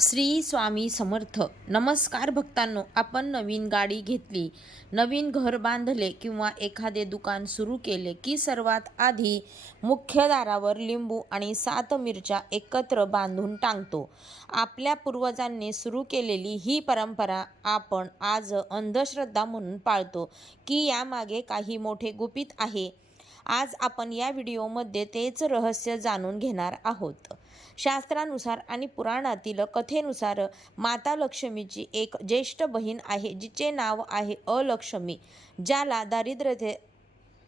श्री स्वामी समर्थ. नमस्कार भक्तांनो, आपण नवीन गाडी घेतली, नवीन घर बांधले किंवा एखादे दुकान सुरू केले की सर्वात आधी मुख्य दारावर लिंबू आणि 7 मिरच्या एकत्र बांधून टांगतो. आपल्या पूर्वजांनी सुरू केलेली ही परंपरा आपण आज अंधश्रद्धा म्हणून पाळतो की यामागे काही मोठे गुपित आहे? आज आपण या व्हिडिओमध्ये तेच रहस्य जाणून घेणार आहोत. शास्त्रानुसार आणि पुराणातील कथेनुसार माता लक्ष्मीची एक ज्येष्ठ बहीण आहे जिचे नाव आहे अलक्ष्मी, ज्याला दारिद्र्य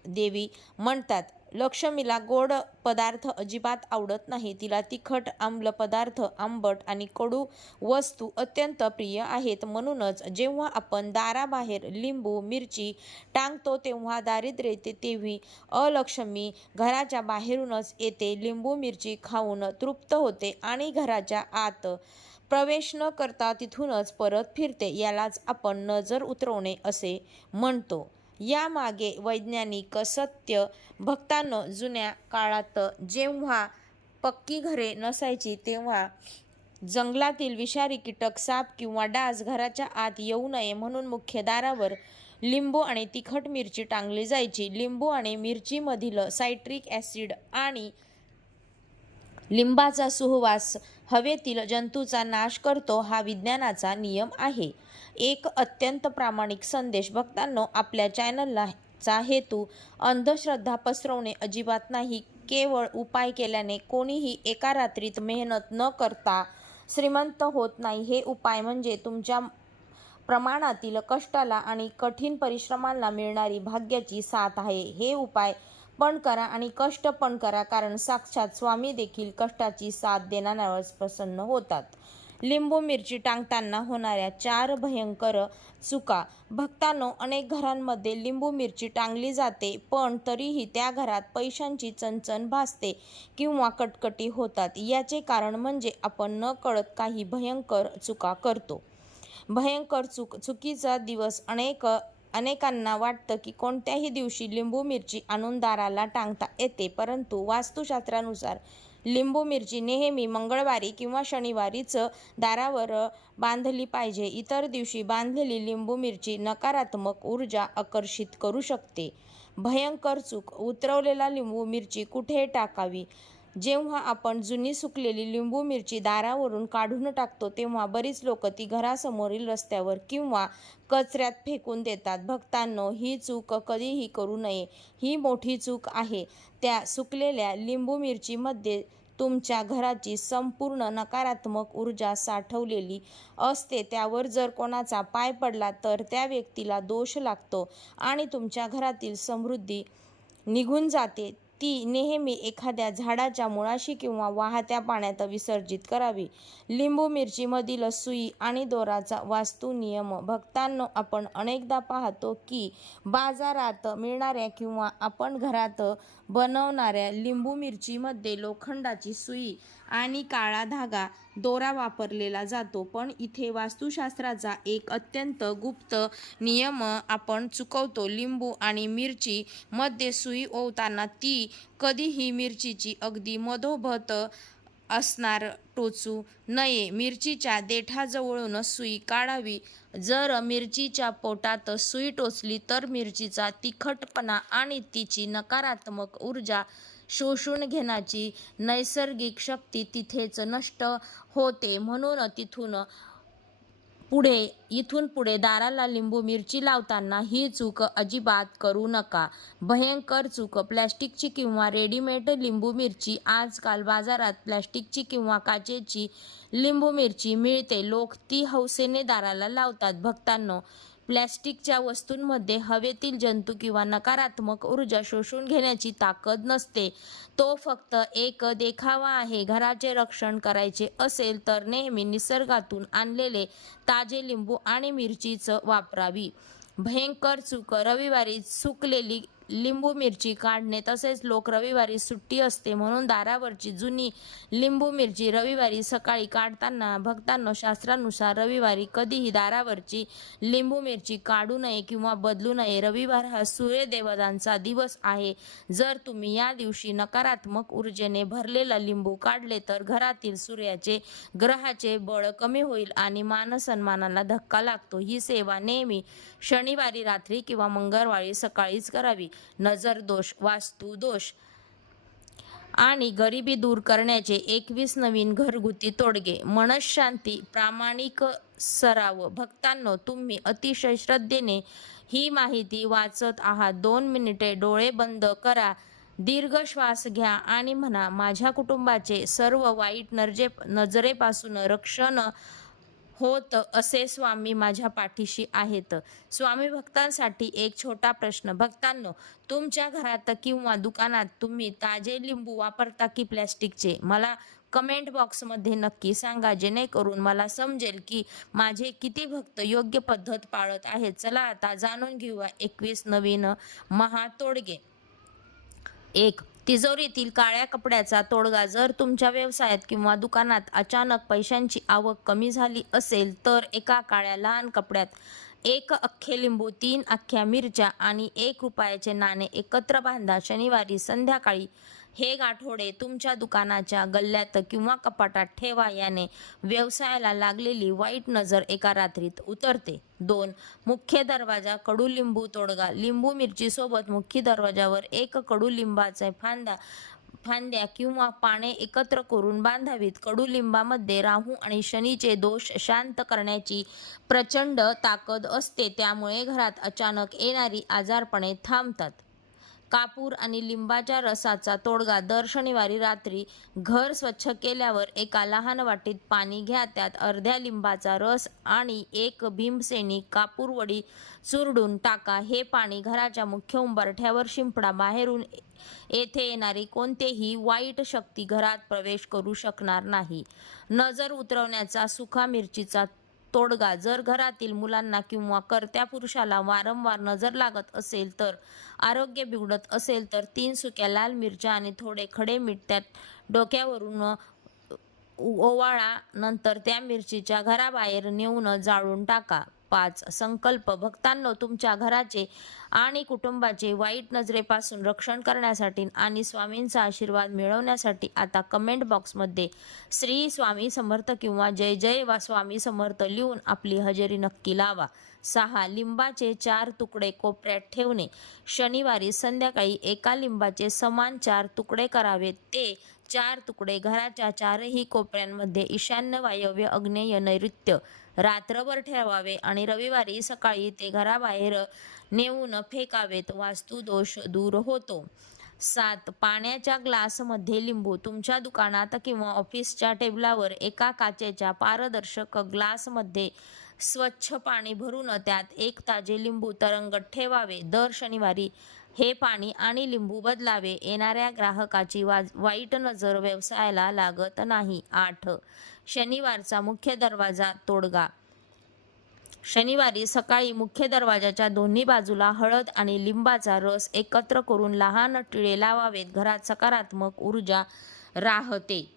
देवी म्हणतात. लक्ष्मीला गोड पदार्थ अजिबात आवडत नाही. तिला तिखट, आम्ल पदार्थ, आंबट आणि कडू वस्तू अत्यंत प्रिय आहेत. म्हणूनच जेव्हा आपण दाराबाहेर लिंबू मिरची टांगतो तेव्हा दारिद्र्य येते. तेव्हा अलक्ष्मी घराच्या बाहेरूनच येते, लिंबू मिरची खाऊन तृप्त होते आणि घराच्या आत प्रवेश न करता तिथूनच परत फिरते. यालाच आपण नजर उतरवणे असे म्हणतो. यामागे वैज्ञानिक सत्य भक्तांनो, जुन्या काळात जेव्हा पक्की घरे नसायची तेव्हा जंगलातील विषारी कीटक, साप किंवा डास घराच्या आत येऊ नये म्हणून मुख्य दारावर लिंबू आणि तिखट मिरची टांगली जायची. लिंबू आणि मिरचीमधील सायट्रिक ॲसिड आणि लिंबाचा सुवास हवेतील जंतूंचा नाश करतो. हा विज्ञानाचा नियम आहे. एक अत्यंत प्रामाणिक संदेश भक्तांनो, आपल्या चॅनलला चा हेतू अंधश्रद्धा पसरवणे अजिबात नाही. केवळ उपाय केल्याने कोणीही एका रात्रीत मेहनत न करता श्रीमंत होत नाही. हे उपाय म्हणजे तुमच्या प्रमाणातील कष्टाला आणि कठीण परिश्रमाला मिळणारी भाग्याची साथ आहे. हे उपाय पण करा आणि कष्ट पण करा, कारण साक्षात स्वामी देखील कष्टाची साथ देणाऱ्यावर प्रसन्न होतात. लिंबू मिरची टांगताना होणाऱ्या 4 भयंकर चुका. भक्तांनो, अनेक घरांमध्ये लिंबू मिरची टांगली जाते पण तरीही त्या घरात पैशांची चणचण भासते किंवा कटकटी होतात. याचे कारण म्हणजे आपण नकळत काही भयंकर चुका करतो. भयंकर चुकीचा दिवस. अनेकांना वाटतं की कोणत्याही दिवशी लिंबू मिरची आणून दाराला टांगता येते, परंतु वास्तुशास्त्रानुसार लिंबू मिरची नेहमी मंगळवारी किंवा शनिवारीच दारावर बांधली पाहिजे. इतर दिवशी बांधलेली लिंबू मिरची नकारात्मक ऊर्जा आकर्षित करू शकते. भयंकर चूक. उतरवलेला लिंबू मिरची कुठे टाकावी? जेव्हा आपण जुनी सुकलेली लिंबू मिरची दारावरून काढून टाकतो तेव्हा बरीच लोक ती घरासमोरील रस्त्यावर किंवा कचऱ्यात फेकून देतात. भक्तांनो, ही चूक कधीही करू नये. ही मोठी चूक आहे. त्या सुकलेल्या लिंबू मिरचीमध्ये तुमच्या घराची संपूर्ण नकारात्मक ऊर्जा साठवलेली असते. त्यावर जर कोणाचा पाय पडला तर त्या व्यक्तीला दोष लागतो आणि तुमच्या घरातील समृद्धी निघून जाते. ती नेहमी एखाद्या झाडाच्या मुळाशी किंवा वाहत्या पाण्यात विसर्जित करावी. लिंबू मिरचीमधील सुई आणि दोराचा वास्तू नियम. भक्तांनो, आपण अनेकदा पाहतो की बाजारात मिळणाऱ्या किंवा आपण घरात बनवणाऱ्या लिंबू मिरचीमध्ये लोखंडाची सुई आणि काळा धागा दोरा वापरलेला जातो. पण इथे वास्तुशास्त्राचा एक अत्यंत गुप्त नियम आपण चुकवतो. लिंबू आणि मिरची मध्ये सुई ओवताना ती कधीही मिरचीची अगदी मधोमध असणार टोचू नये. मिरचीच्या देठाजवळून सुई काढावी. जर मिरचीच्या पोटात सुई टोचली तर मिरचीचा तिखटपणा आणि तिची नकारात्मक ऊर्जा शोषून घेण्याची नैसर्गिक शक्ती तिथेच नष्ट होते. म्हणून इथून पुढे दाराला लिंबू मिरची लावताना ही चूक अजिबात करू नका. भयंकर चूक. प्लॅस्टिकची किंवा रेडीमेड लिंबू मिरची. आजकाल बाजारात प्लॅस्टिकची किंवा काचेची लिंबू मिरची मिळते. लोक ती हौसेने दाराला लावतात. भक्तांनो, प्लॅस्टिकच्या वस्तूंमध्ये हवेतील जंतू किंवा नकारात्मक ऊर्जा शोषून घेण्याची ताकद नसते. तो फक्त एक देखावा आहे. घराचे रक्षण करायचे असेल तर नेहमी निसर्गातून आणलेले ताजे लिंबू आणि मिरचीच वापरावी. भयंकर चूक. रविवारी सुकलेली लिंबू मिरची काढणे. तसेच लोक रविवारी सुट्टी असते म्हणून दारावरची जुनी लिंबू मिरची रविवारी सकाळी काढताना भक्तांनो, शास्त्रानुसार रविवारी कधीही दारावरची लिंबू मिरची काढू नये किंवा बदलू नये. रविवार हा सूर्यदेवतांचा दिवस आहे. जर तुम्ही या दिवशी नकारात्मक ऊर्जेने भरलेला लिंबू काढले तर घरातील सूर्याचे ग्रहाचे बळ कमी होईल आणि मानसन्मानाला धक्का लागतो. ही सेवा नेहमी शनिवारी रात्री किंवा मंगळवारी सकाळीच करावी. नजर दोष, वास्तू दोष आणि गरिबी दूर करण्याचे 21 नवीन घरगुती तोडगे. मनःशांती प्रामाणिक सराव. भक्तांनो, तुम्ही अतिशय श्रद्धेने ही माहिती वाचत आहात. 2 मिनिटे डोळे बंद करा, दीर्घ श्वास घ्या आणि म्हणा, माझ्या कुटुंबाचे सर्व वाईट नजरेपासून रक्षण होत असे स्वामी माझ्या पाठीशी आहेत. स्वामी भक्तांसाठी एक छोटा प्रश्न. भक्तांनो, तुमच्या घरात किंवा दुकानात तुम्ही ताजे लिंबू वापरता की प्लॅस्टिकचे? मला कमेंट बॉक्समध्ये नक्की सांगा, जेणेकरून मला समजेल की माझे किती भक्त योग्य पद्धत पाळत आहेत. चला आता जाणून घेऊया 21 नवीन महातोडगे. 1. तिजोरीतील काळ्या कपड्याचा तोडगा. जर तुमच्या व्यवसायात किंवा दुकानात अचानक पैशांची आवक कमी झाली असेल तर एका काळ्या लहान कपड्यात 1 अख्खे लिंबू, 3 अख्ख्या मिरच्या आणि 1 रुपयाचे नाणे एकत्र बांधा. शनिवारी संध्याकाळी हे गाठोडे तुमच्या दुकानाच्या गल्ल्यात किंवा कपाटात ठेवा. याने व्यवसायाला लागलेली वाईट नजर एका रात्रीत उतरते. 2. मुख्य दरवाजा कडुलिंबू तोडगा. लिंबू मिरची सोबत मुख्य दरवाजावर 1 कडुलिंबाचे फांद्या किंवा पाने एकत्र करून बांधावीत. कडुलिंबामध्ये राहू आणि शनीचे दोष शांत करण्याची प्रचंड ताकद असते, त्यामुळे घरात अचानक येणारी आजारपणे थांबतात. कापूर आणि लिंबाच्या रसाचा तोडगा. दर शनिवारी रात्री घर स्वच्छ केल्यावर एका लहान वाटीत पाणी घ्या. त्यात अर्ध्या लिंबाचा रस आणि 1 भीमसेनी कापूरवडी चुरडून टाका. हे पाणी घराच्या मुख्य उंबरठ्यावर शिंपडा. बाहेरून येथे येणारी कोणतीही वाईट शक्ती घरात प्रवेश करू शकणार नाही. नजर उतरवण्याचा सुका मिरचीचा तोडगा. जर घरातील मुलांना किंवा कर्त्या पुरुषाला वारंवार नजर लागत असेल तर आरोग्य बिघडत असेल तर 3 सुक्या लाल मिरच्या आणि थोडे खडे मीठ त्यात डोक्यावरून ओवाळा. नंतर त्या मिरचीच्या घराबाहेर नेऊन जाळून टाका. 5. संकल्प. भक्तांनो, तुमच्या घराचे आणि कुटुंबाचे वाईट नजरेपासून रक्षण करण्यासाठी आणि स्वामींचा आशीर्वाद मिळवण्यासाठी आता कमेंट बॉक्समध्ये श्री स्वामी समर्थ किंवा जय जय वा स्वामी समर्थ लिहून आपली हजेरी नक्की लावा. 6. लिंबाचे 4 तुकडे कोपऱ्यात ठेवणे. शनिवारी संध्याकाळी एका लिंबाचे समान 4 तुकडे करावेत. ते 4 तुकडे घराच्या 4ही कोपऱ्यांमध्ये ईशान्य, वायव्य, आग्नेय, नैऋत्य रात्रभर ठेवावे आणि रविवारी सकाळी ते घराबाहेर नेऊन फेकावेत. वास्तू दोष दूर होतो. 7. पाण्याच्या ग्लासमध्ये लिंबू. तुमच्या दुकानात किंवा ऑफिसच्या टेबलावर एका काचेच्या पारदर्शक ग्लासमध्ये स्वच्छ पाणी भरून त्यात 1 ताजे लिंबू तरंगत ठेवावे. दर शनिवारी हे पाणी आणि लिंबू बदलावे. येणाऱ्या ग्राहकाची वाईट नजर व्यवसायाला लागत नाही. 8. शनिवारचा मुख्य दरवाजा तोडगा. शनिवारी सकाळी मुख्य दरवाजाच्या दोन्ही बाजूला हळद आणि लिंबाचा रस एकत्र करून लहान टिळे लावावेत. घरात सकारात्मक ऊर्जा राहते.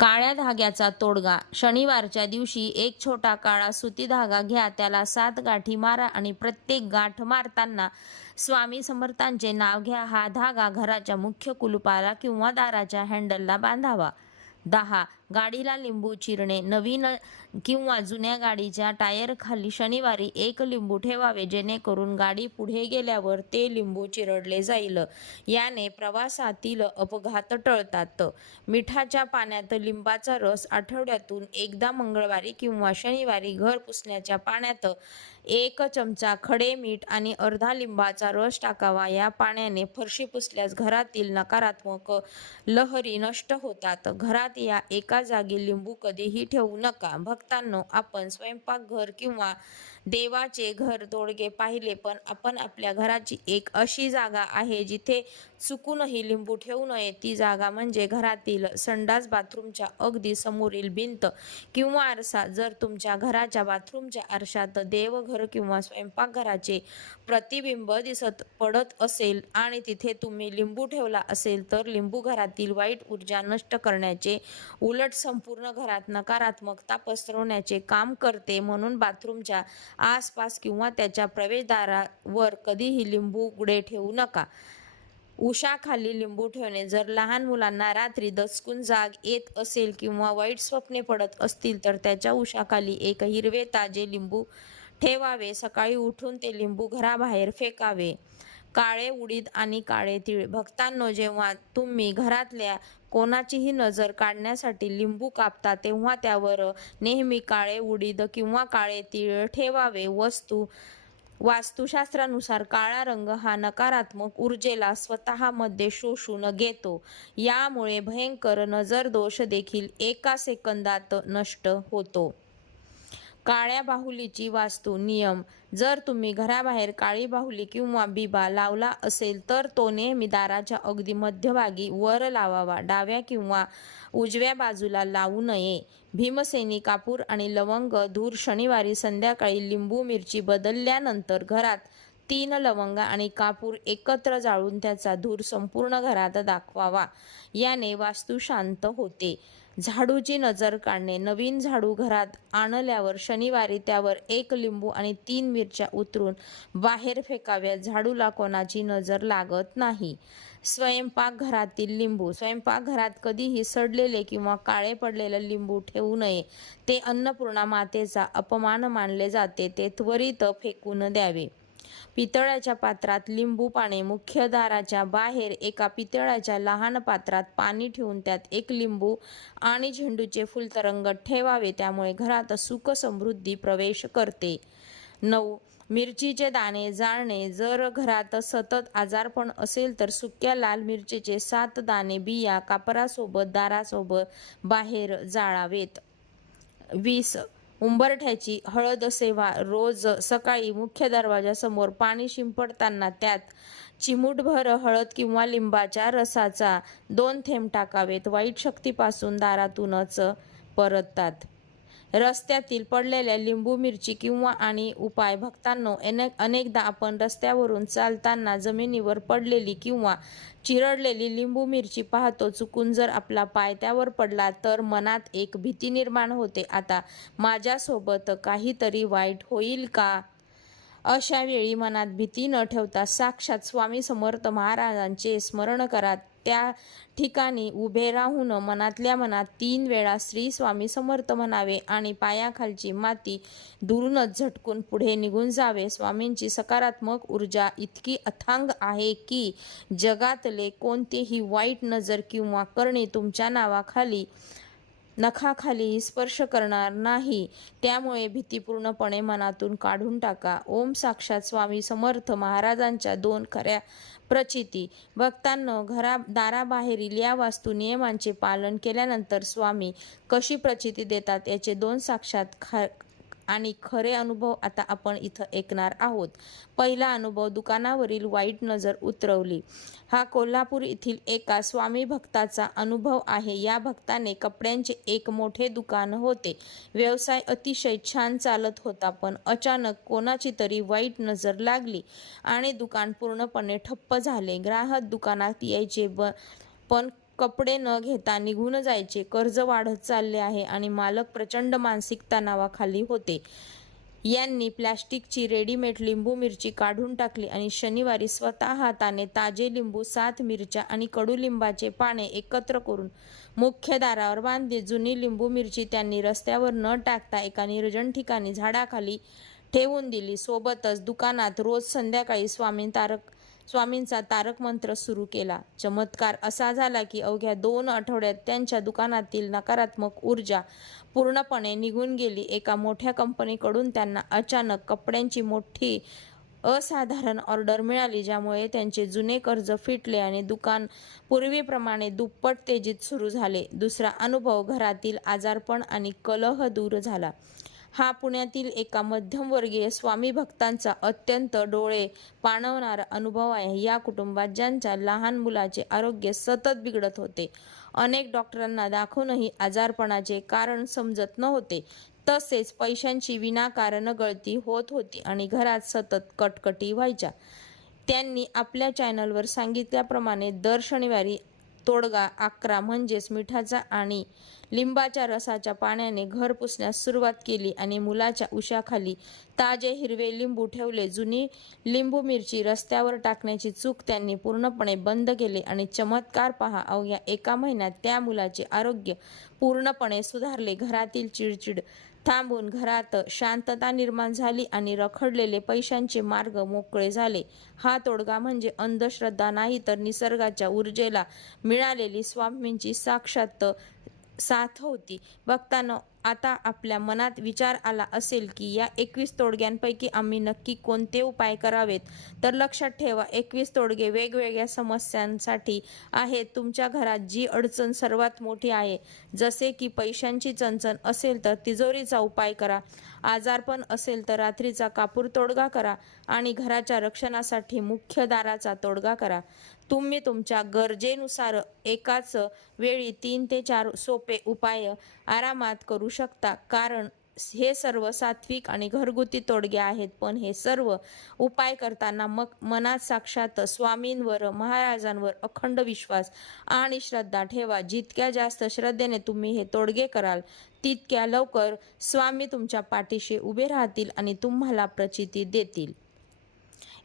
काळ्या धाग्याचा तोडगा. शनिवारच्या दिवशी एक छोटा काळा सुती धागा घ्या. त्याला 7 गाठी मारा आणि प्रत्येक गाठ मारताना स्वामी समर्थांचे नाव घ्या. हा धागा घराच्या मुख्य कुलुपाला किंवा दाराच्या हँडलला बांधावा. 10. गाडीला लिंबू चिरणे. नवीन किंवा जुन्या गाडीच्या टायरखाली शनिवारी 1 लिंबू ठेवावे, जेणेकरून गाडी पुढे गेल्यावर ते लिंबू चिरडले जाईल. याने प्रवासातील अपघात टळतात. मिठाच्या पाण्यात लिंबाचा रस. आठवड्यातून एकदा मंगळवारी किंवा शनिवारी घर पुसण्याच्या पाण्यात 1 चमचा खडे मीठ आणि अर्धा लिंबाचा रस टाकावा. या पाण्याने फरशी पुसल्यास घरातील नकारात्मक लहरी नष्ट होतात. घरात या एका जागी लिंबू कधीही ठेवू नका. भक्तांनो, आपण स्वयंपाकघर किंवा देवाचे घर तोडगे पाहिले, पण आपण आपल्या घराची एक अशी जागा आहे जिथे चुकूनही लिंबू ठेवू नये. ती जागा म्हणजे घरातील संडास बाथरूमच्या अगदी समोरील भिंत किंवा आरसा. जर तुमच्या घराच्या बाथरूमच्या आरशात देवघर किंवा स्वयंपाकघराचे प्रतिबिंब दिसत पडत असेल आणि तिथे तुम्ही लिंबू ठेवला असेल तर लिंबू घरातील वाईट ऊर्जा नष्ट करण्याचे, उलट संपूर्ण घरात नकारात्मकता पसरवण्याचे काम करते. म्हणून बाथरूमच्या आसपास किंवा त्याच्या प्रवेशद्वारावर कधीही लिंबू उघडे ठेवू नका. उशाखाली लिंबू ठेवणे. जर लहान मुलांना रात्री दचकून जाग येत असेल किंवा वाईट स्वप्ने पडत असतील तर त्याच्या उशाखाली एक हिरवे ताजे लिंबू ठेवावे. सकाळी उठून ते लिंबू घराबाहेर फेकावे. काळे उडीद आणि काळे तीळ. भक्तांनो, जेव्हा तुम्ही घरातल्या कोणाचीही नजर काढण्यासाठी लिंबू कापता तेव्हा त्यावर नेहमी काळे उडीद किंवा काळे तीळ ठेवावे. वास्तुशास्त्रानुसार काळा रंग हा नकारात्मक ऊर्जेला स्वतःमध्ये शोषून घेतो. यामुळे भयंकर नजरदोष देखील एका सेकंदात नष्ट होतो. काळ्या बाहुलीची वास्तू नियम. जर तुम्ही घराबाहेर काळी बाहुली किंवा बिबा लावला असेल तर तो नेहमी दाराच्या अगदी मध्यभागी वर लावावा. डाव्या किंवा उजव्या बाजूला लावू नये. भीमसेनी कापूर आणि लवंग धूर. शनिवारी संध्याकाळी लिंबू मिरची बदलल्यानंतर घरात 3 लवंग आणि कापूर एकत्र जाळून त्याचा धूर संपूर्ण घरात दाखवावा. याने वास्तू शांत होते. झाडूची नजर काढणे. नवीन झाडू घरात आणल्यावर शनिवारी त्यावर 1 लिंबू आणि 3 मिरच्या उतरून बाहेर फेकाव्यात. झाडूला कोणाची नजर लागत नाही. स्वयंपाकघरातील लिंबू. स्वयंपाकघरात कधीही सडलेले किंवा काळे पडलेले लिंबू ठेवू नये. ते अन्नपूर्णा मातेचा अपमान मानले जाते. ते त्वरित फेकून द्यावे. पितळाच्या पात्रात लिंबू पाणी. मुख्य दाराच्या बाहेर एका पितळाच्या लहान पात्रात पाणी ठेवून त्यात 1 लिंबू आणि झेंडूचे फूल तरंगत ठेवावे. त्यामुळे घरात सुख समृद्धी प्रवेश करते. 9. मिरचीचे दाणे जाळणे. जर घरात सतत आजारपण असेल तर सुक्या लाल मिरचीचे 7 दाणे बिया कापरासोबत दारासोबत बाहेर जाळावेत. 20. उंबरठ्याची हळद सेवा. रोज सकाळी मुख्य दरवाजासमोर पाणी शिंपडताना त्यात चिमूटभर हळद किंवा लिंबाच्या रसाचा 2 थेंब टाकावेत. वाईट शक्तीपासून दारातूनच परततात. रस्त्यातील पडलेल्या लिंबू मिरची किंवा आणि उपाय. भक्तांनो, अनेकदा आपण रस्त्यावरून चालताना जमिनीवर पडलेली किंवा चिरडलेली लिंबू मिरची पाहतो. चुकून जर आपला पाय त्यावर पडला तर मनात एक भीती निर्माण होते. आता माझ्यासोबत काहीतरी वाईट होईल का? अशा वेळी मनात भीती न ठेवता साक्षात स्वामी समर्थ महाराजांचे स्मरण करा. त्या ठिकाणी उभे राहून मनातल्या मनात 3 वेळा श्री स्वामी समर्थ म्हणावे आणि पायाखालची माती दुरूनच झटकून पुढे निघून जावे. स्वामींची सकारात्मक ऊर्जा इतकी अथांग आहे की जगातले कोणतेही वाईट नजर किंवा करणी तुमच्या नखाखाली स्पर्श करणार नाही. त्यामुळे भीती पूर्णपणे मनातून काढून टाका. ओम साक्षात स्वामी समर्थ महाराजांच्या 2 खऱ्या प्रचिती. भक्तांनो, दाराबाहेरील या वास्तू नियमांचे पालन केल्यानंतर स्वामी कशी प्रचिती देतात याचे 2 साक्षात आणि खरे अनुभव आता आपण इथं ऐकणार आहोत. पहिला अनुभव. दुकानावरील वाईट नजर उतरवली. हा कोल्हापूर येथील एका स्वामी भक्ताचा अनुभव आहे. या भक्ताने कपड्यांचे एक मोठे दुकान होते. व्यवसाय अतिशय छान चालत होता, पण अचानक कोणाची तरी वाईट नजर लागली आणि दुकान पूर्णपणे ठप्प झाले. ग्राहक दुकानात यायचे पण कपडे न घेता निघून जायचे. कर्ज वाढत चालले आहे आणि मालक प्रचंड मानसिक तणावाखाली होते. यांनी प्लॅस्टिकची रेडीमेड लिंबू मिरची काढून टाकली आणि शनिवारी स्वतः हाताने ताजे लिंबू, 7 मिरच्या आणि कडुलिंबाचे पाने एकत्र करून मुख्य दारावर बांधली. जुनी लिंबू मिरची त्यांनी रस्त्यावर न टाकता एका निर्जन ठिकाणी झाडाखाली ठेवून दिली. सोबतच दुकानात रोज संध्याकाळी स्वामींचा तारक मंत्र सुरू केला. चमत्कार असा झाला की अवघ्या 2 आठवड्यात त्यांच्या दुकानातील नकारात्मक ऊर्जा पूर्णपणे निघून गेली. एका मोठ्या कंपनीकडून त्यांना अचानक कपड्यांची मोठी असाधारण ऑर्डर मिळाली, ज्यामुळे त्यांचे जुने कर्ज फिटले आणि दुकान पूर्वीप्रमाणे दुप्पट तेजीत सुरू झाले. दुसरा अनुभव. घरातील आजारपण आणि कलह दूर झाला. हा पुण्यातील एका मध्यमवर्गीय स्वामी भक्तांचा अत्यंत डोळे पाणवणारा अनुभव आहे. या कुटुंबात ज्यांच्या लहान मुलाचे आरोग्य सतत बिघडत होते, अनेक डॉक्टरांना दाखवूनही आजारपणाचे कारण समजत नव्हते, तसेच पैशांची विनाकारण गळती होत होती आणि घरात सतत कटकटी व्हायच्या. त्यांनी आपल्या चॅनलवर सांगितल्याप्रमाणे दर शनिवारी तोडगा 11 म्हणजेच मिठाचा आणि लिंबाच्या रसाच्या पाण्याने घर पुसण्यास सुरुवात केली आणि मुलाच्या उशाखाली ताजे हिरवे लिंबू ठेवले. जुनी लिंबू मिरची रस्त्यावर टाकण्याची चूक त्यांनी पूर्णपणे बंद केले आणि चमत्कार पहा, अवघ्या 1 महिन्यात त्या मुलाचे आरोग्य पूर्णपणे सुधारले. घरातील चिडचिड थांबून घरात शांतता निर्माण झाली आणि रखडलेले पैशांचे मार्ग मोकळे झाले. हा तोडगा म्हणजे अंधश्रद्धा नाही, तर निसर्गाच्या ऊर्जेला मिळालेली स्वामींची साक्षात साथ होती. भक्तांनो, आता आपल्या मनात विचार आला असेल की या 21 तोडग्यांपैकी आम्ही नक्की कोणते उपाय करावेत. तर लक्षात ठेवा, 21 तोडगे वेगवेगळ्या समस्यांसाठी आहेत. तुमच्या घरात जी अडचण सर्वात मोठी आहे, जसे की पैशांची चणचण असेल तर तिजोरीचा उपाय करा, आजारपण असेल तर रात्रीचा कापूर तोडगा करा आणि घराच्या रक्षणासाठी मुख्य दाराचा तोडगा करा. तुम्ही तुमच्या गरजेनुसार एकाच वेळी 3 ते 4 सोपे उपाय आरामात करू शकता, कारण हे सर्व सात्विक आणि घरगुती तोडगे आहेत. पण हे सर्व उपाय करताना मग मनात साक्षात स्वामींवर, महाराजांवर अखंड विश्वास आणि श्रद्धा ठेवा. जितक्या जास्त श्रद्धेने तुम्ही हे तोडगे कराल, तितक्या लवकर स्वामी तुमच्या पाठीशी उभे राहतील आणि तुम्हाला प्रचिती देतील.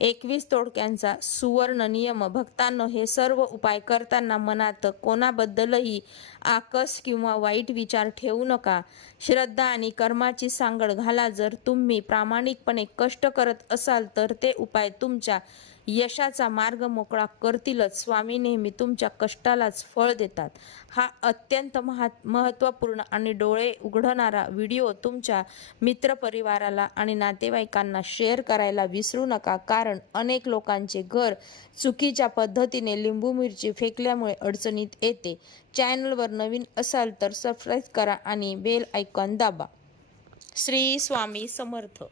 21 तोडक्यांचा सुवर्ण नियम. भक्तांनो, हे सर्व उपाय करताना मनात कोणाबद्दलही आकस किंवा वाईट विचार ठेवू नका. श्रद्धा आणि कर्माची सांगड घाला. जर तुम्ही प्रामाणिकपणे कष्ट करत असाल तर ते उपाय तुमच्या यशाचा मार्ग मोकळा करतीलच. स्वामी नेहमी तुमच्या कष्टालाच फळ देतात. हा अत्यंत महत्त्वपूर्ण आणि डोळे उघडणारा व्हिडिओ तुमच्या मित्रपरिवाराला आणि नातेवाईकांना शेअर करायला विसरू नका, कारण अनेक लोकांचे घर चुकीच्या पद्धतीने लिंबू मिरची फेकल्यामुळे अडचणीत येते. चॅनलवर नवीन असाल तर सबस्क्राईब करा आणि बेल आयकॉन दाबा. श्री स्वामी समर्थ.